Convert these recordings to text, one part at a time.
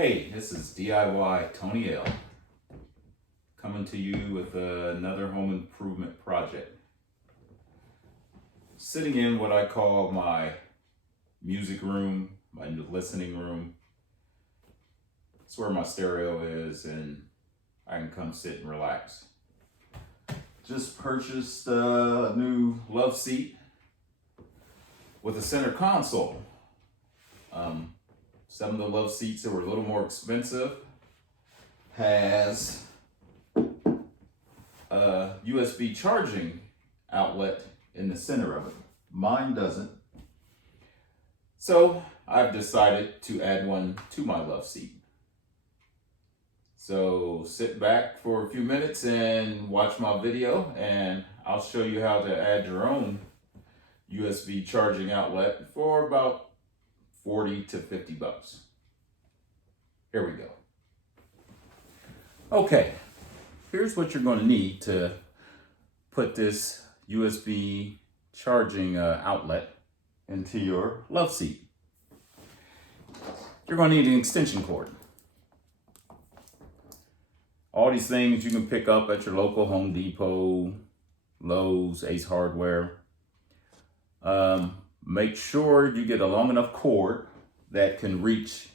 Hey, this is DIY Tony L. coming to you with another home improvement project. Sitting in what I call my music room, my listening room. It's where my stereo is and I can come sit and relax. Just purchased a new love seat with a center console. Some of the love seats that were a little more expensive has a USB charging outlet in the center of it. Mine doesn't. So I've decided to add one to my love seat. So sit back for a few minutes and watch my video, and I'll show you how to add your own USB charging outlet for about 40 to 50 bucks. Here we go. Okay, here's what you're going to need to put this USB charging outlet into your love seat. You're going to need an extension cord. All these things you can pick up at your local Home Depot, Lowe's, Ace Hardware. Make sure you get a long enough cord that can reach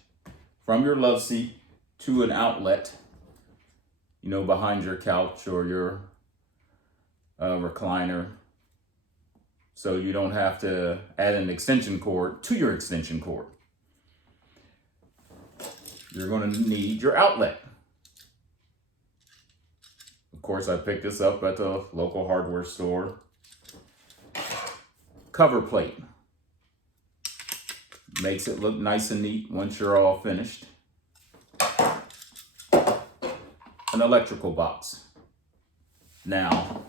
from your love seat to an outlet, behind your couch or your recliner. So you don't have to add an extension cord to your extension cord. You're going to need your outlet. Of course, I picked this up at the local hardware store. Cover plate. Makes it look nice and neat once you're all finished. An electrical box. Now,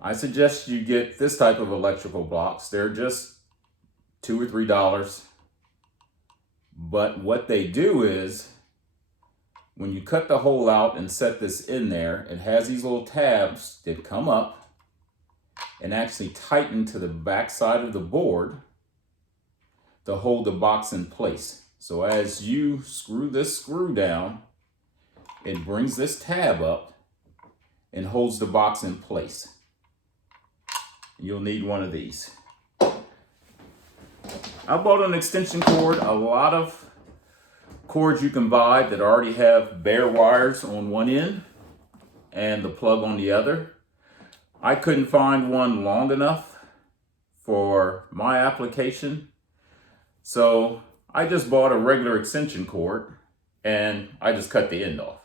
I suggest you get this type of electrical box. They're just $2 or $3. But what they do is, when you cut the hole out and set this in there, it has these little tabs that come up and actually tighten to the back side of the board to hold the box in place. So as you screw this screw down, it brings this tab up and holds the box in place. You'll need one of these. I bought an extension cord. A lot of cords you can buy that already have bare wires on one end and the plug on the other. I couldn't find one long enough for my application. So I just bought a regular extension cord and I just cut the end off.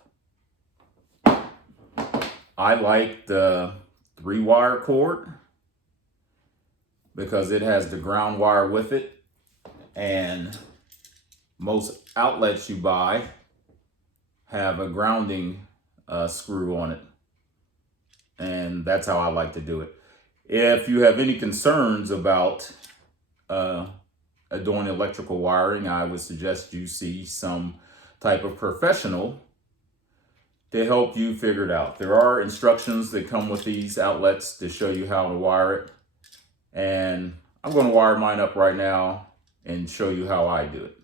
I like the 3-wire cord because it has the ground wire with it, and most outlets you buy have a grounding screw on it, and that's how I like to do it. If you have any concerns about doing electrical wiring, I would suggest you see some type of professional to help you figure it out. There are instructions that come with these outlets to show you how to wire it. And I'm going to wire mine up right now and show you how I do it.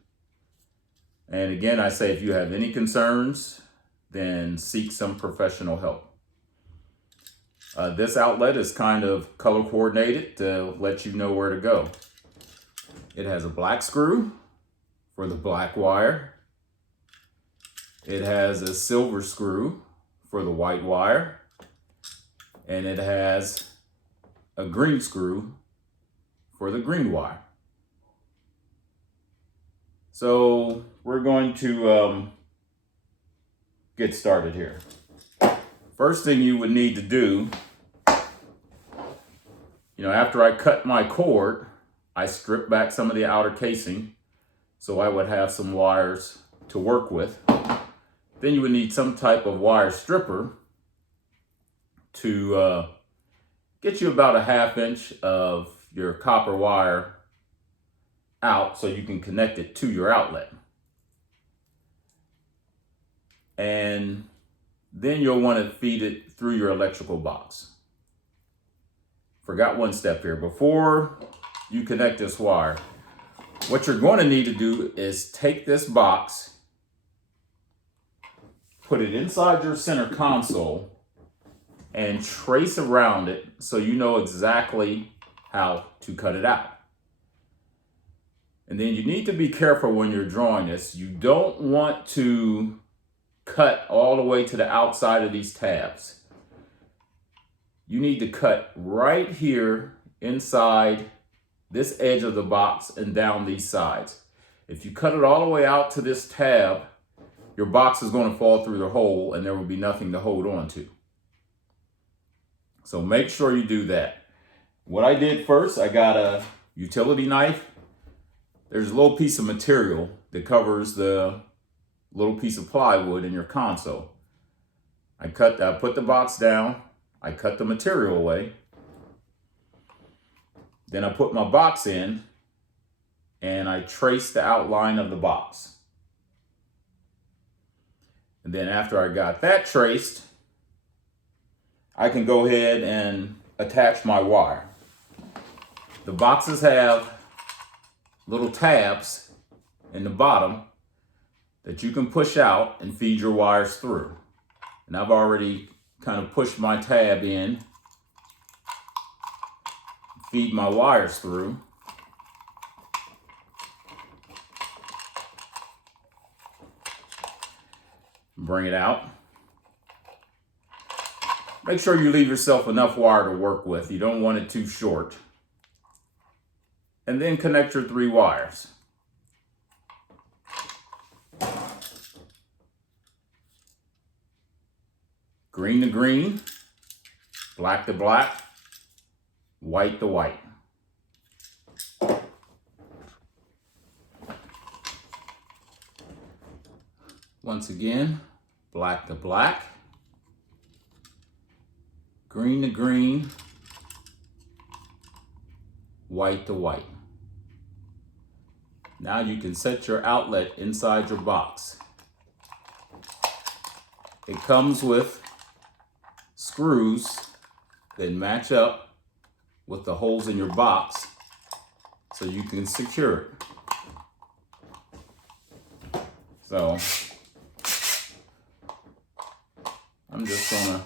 And again, I say if you have any concerns, then seek some professional help. This outlet is kind of color coordinated to let you know where to go. It has a black screw for the black wire. It has a silver screw for the white wire. And it has a green screw for the green wire. So we're going to get started here. First thing you would need to do, after I cut my cord, I stripped back some of the outer casing so I would have some wires to work with. Then you would need some type of wire stripper to get you about a 1/2 inch of your copper wire out so you can connect it to your outlet. And then you'll want to feed it through your electrical box. Forgot one step here. Before you connect this wire, what you're going to need to do is take this box put it inside your center console and trace around it so you know exactly how to cut it out. And then you need to be careful when you're drawing this. You don't want to cut all the way to the outside of these tabs. You need to cut right here inside this edge of the box and down these sides. If you cut it all the way out to this tab, your box is going to fall through the hole and there will be nothing to hold on to. So make sure you do that. What I did first, I got a utility knife. There's a little piece of material that covers the little piece of plywood in your console. I put the box down, I cut the material away. Then I put my box in and I traced the outline of the box. And then after I got that traced, I can go ahead and attach my wire. The boxes have little tabs in the bottom that you can push out and feed your wires through. And I've already kind of pushed my tab in, feed my wires through. Bring it out. Make sure you leave yourself enough wire to work with. You don't want it too short. And then connect your 3 wires. Green to green, black to black, white to white. Once again, black to black, green to green, white to white. Now you can set your outlet inside your box. It comes with screws that match up with the holes in your box so you can secure it. So I'm just gonna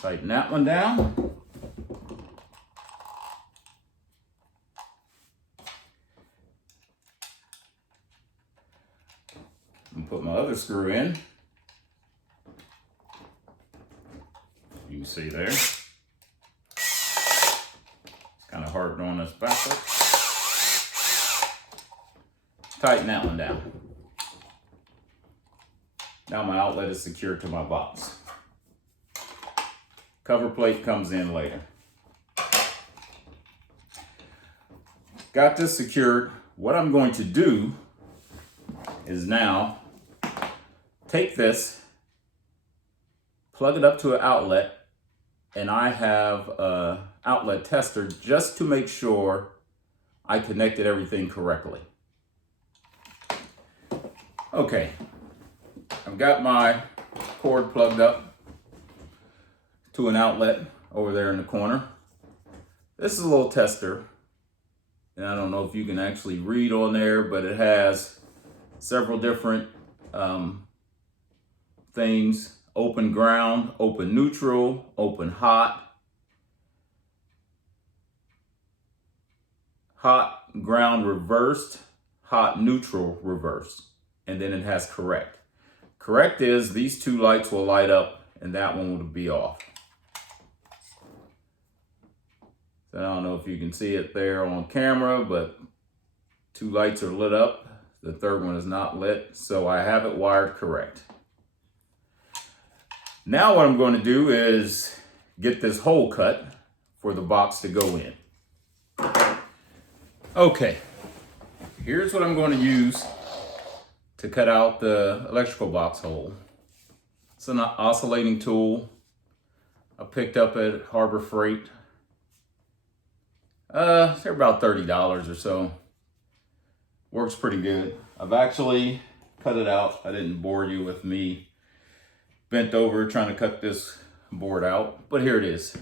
tighten that one down. And put my other screw in. You can see there. It's kind of hard on this backwards. Tighten that one down. Now my outlet is secured to my box. Cover plate comes in later. Got this secured. What I'm going to do is now take this, plug it up to an outlet, and I have an outlet tester just to make sure I connected everything correctly. Okay, I've got my cord plugged up to an outlet over there in the corner. This is a little tester, and I don't know if you can actually read on there, but it has several different things: open ground, open neutral, open hot, hot ground reversed, hot neutral reversed, and then it has correct. Correct is these 2 lights will light up and that one will be off. So I don't know if you can see it there on camera, but 2 lights are lit up. The 3rd one is not lit, so I have it wired correct. Now what I'm going to do is get this hole cut for the box to go in. Okay, here's what I'm going to use to cut out the electrical box hole. It's an oscillating tool I picked up at Harbor Freight. They're about $30 or so. Works pretty good. I've actually cut it out. I didn't bore you with me bent over trying to cut this board out, but here it is.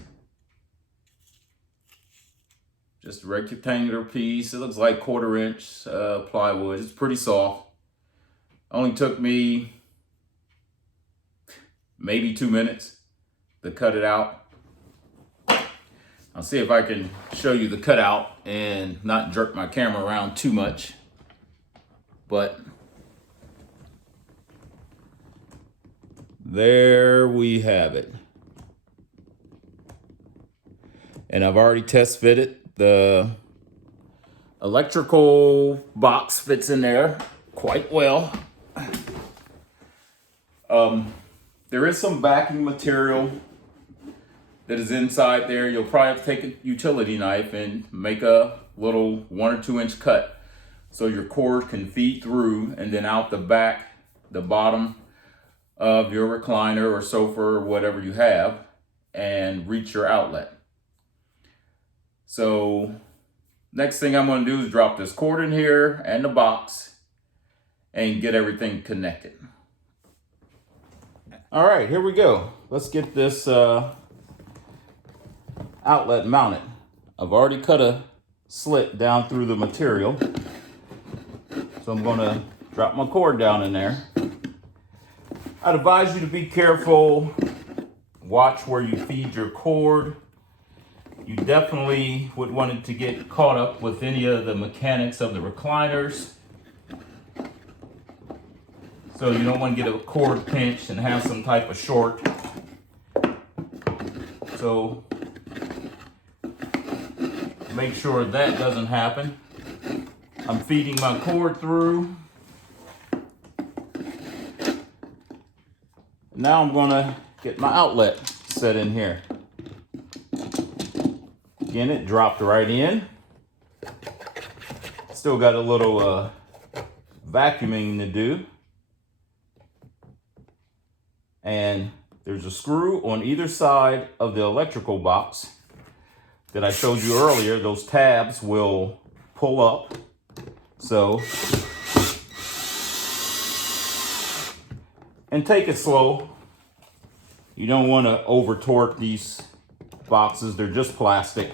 Just a rectangular piece. It looks like 1/4 inch plywood. It's pretty soft. Only took me maybe 2 minutes to cut it out. I'll see if I can show you the cutout and not jerk my camera around too much. But there we have it. And I've already test fitted. The electrical box fits in there quite well. There is some backing material that is inside there. You'll probably have to take a utility knife and make a little 1 or 2 inch cut so your cord can feed through and then out the back, the bottom of your recliner or sofa or whatever you have, and reach your outlet. So next thing I'm going to do is drop this cord in here and the box and get everything connected. All right, here we go. Let's get this outlet mounted. I've already cut a slit down through the material. So I'm going to drop my cord down in there. I'd advise you to be careful. Watch where you feed your cord. You definitely would want it to get caught up with any of the mechanics of the recliners. So you don't want to get a cord pinch and have some type of short. So make sure that doesn't happen. I'm feeding my cord through. Now I'm going to get my outlet set in here. Again, it dropped right in. Still got a little vacuuming to do. And there's a screw on either side of the electrical box that I showed you earlier. Those tabs will pull up. So, and take it slow. You don't want to over torque these boxes. They're just plastic.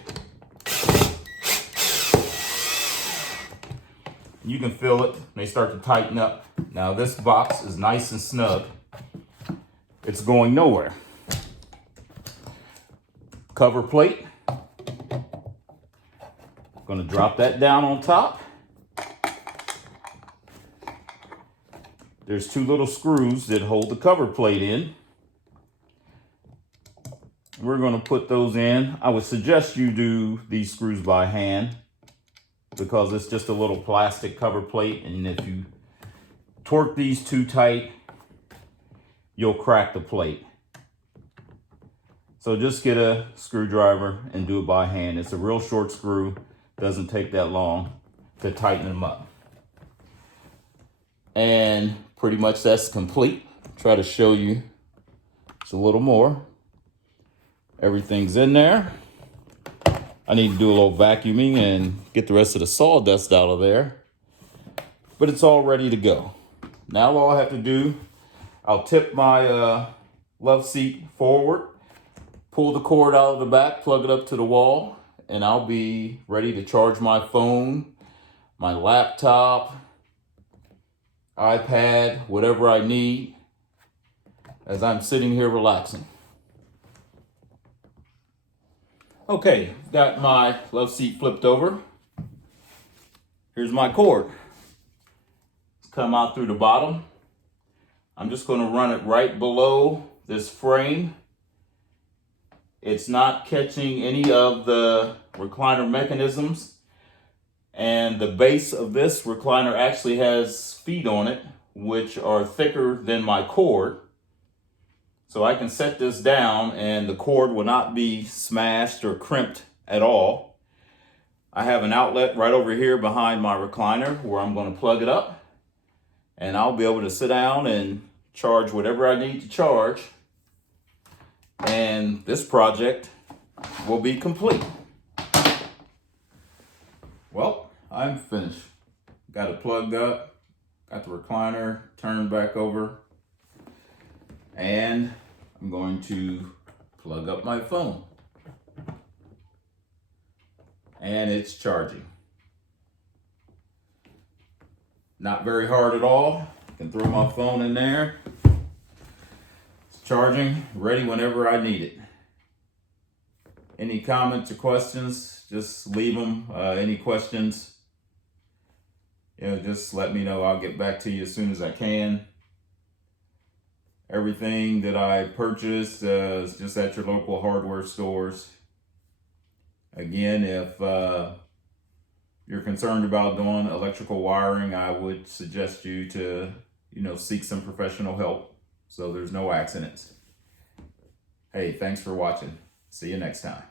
You can feel it. They start to tighten up. Now this box is nice and snug. It's going nowhere. Cover plate. Going to drop that down on top. There's 2 little screws that hold the cover plate in. We're going to put those in. I would suggest you do these screws by hand because it's just a little plastic cover plate, and if you torque these too tight, you'll crack the plate. So just get a screwdriver and do it by hand. It's a real short screw. Doesn't take that long to tighten them up. And pretty much that's complete. Try to show you just a little more. Everything's in there. I need to do a little vacuuming and get the rest of the sawdust out of there. But it's all ready to go. Now all I have to do, I'll tip my love seat forward, pull the cord out of the back, plug it up to the wall, and I'll be ready to charge my phone, my laptop, iPad, whatever I need as I'm sitting here relaxing. Okay, got my love seat flipped over. Here's my cord. It's come out through the bottom. I'm just going to run it right below this frame. It's not catching any of the recliner mechanisms. And the base of this recliner actually has feet on it, which are thicker than my cord. So I can set this down and the cord will not be smashed or crimped at all. I have an outlet right over here behind my recliner where I'm going to plug it up. And I'll be able to sit down and charge whatever I need to charge. And this project will be complete. Well, I'm finished. Got it plugged up, got the recliner turned back over, and I'm going to plug up my phone. And it's charging. Not very hard at all. can throw my phone in there. It's charging, ready whenever I need it. Any comments or questions, just leave them. Any questions, just let me know. I'll get back to you as soon as I can. Everything that I purchased is just at your local hardware stores. Again, if you're concerned about doing electrical wiring, I would suggest you to, seek some professional help so there's no accidents. Hey, thanks for watching. See you next time.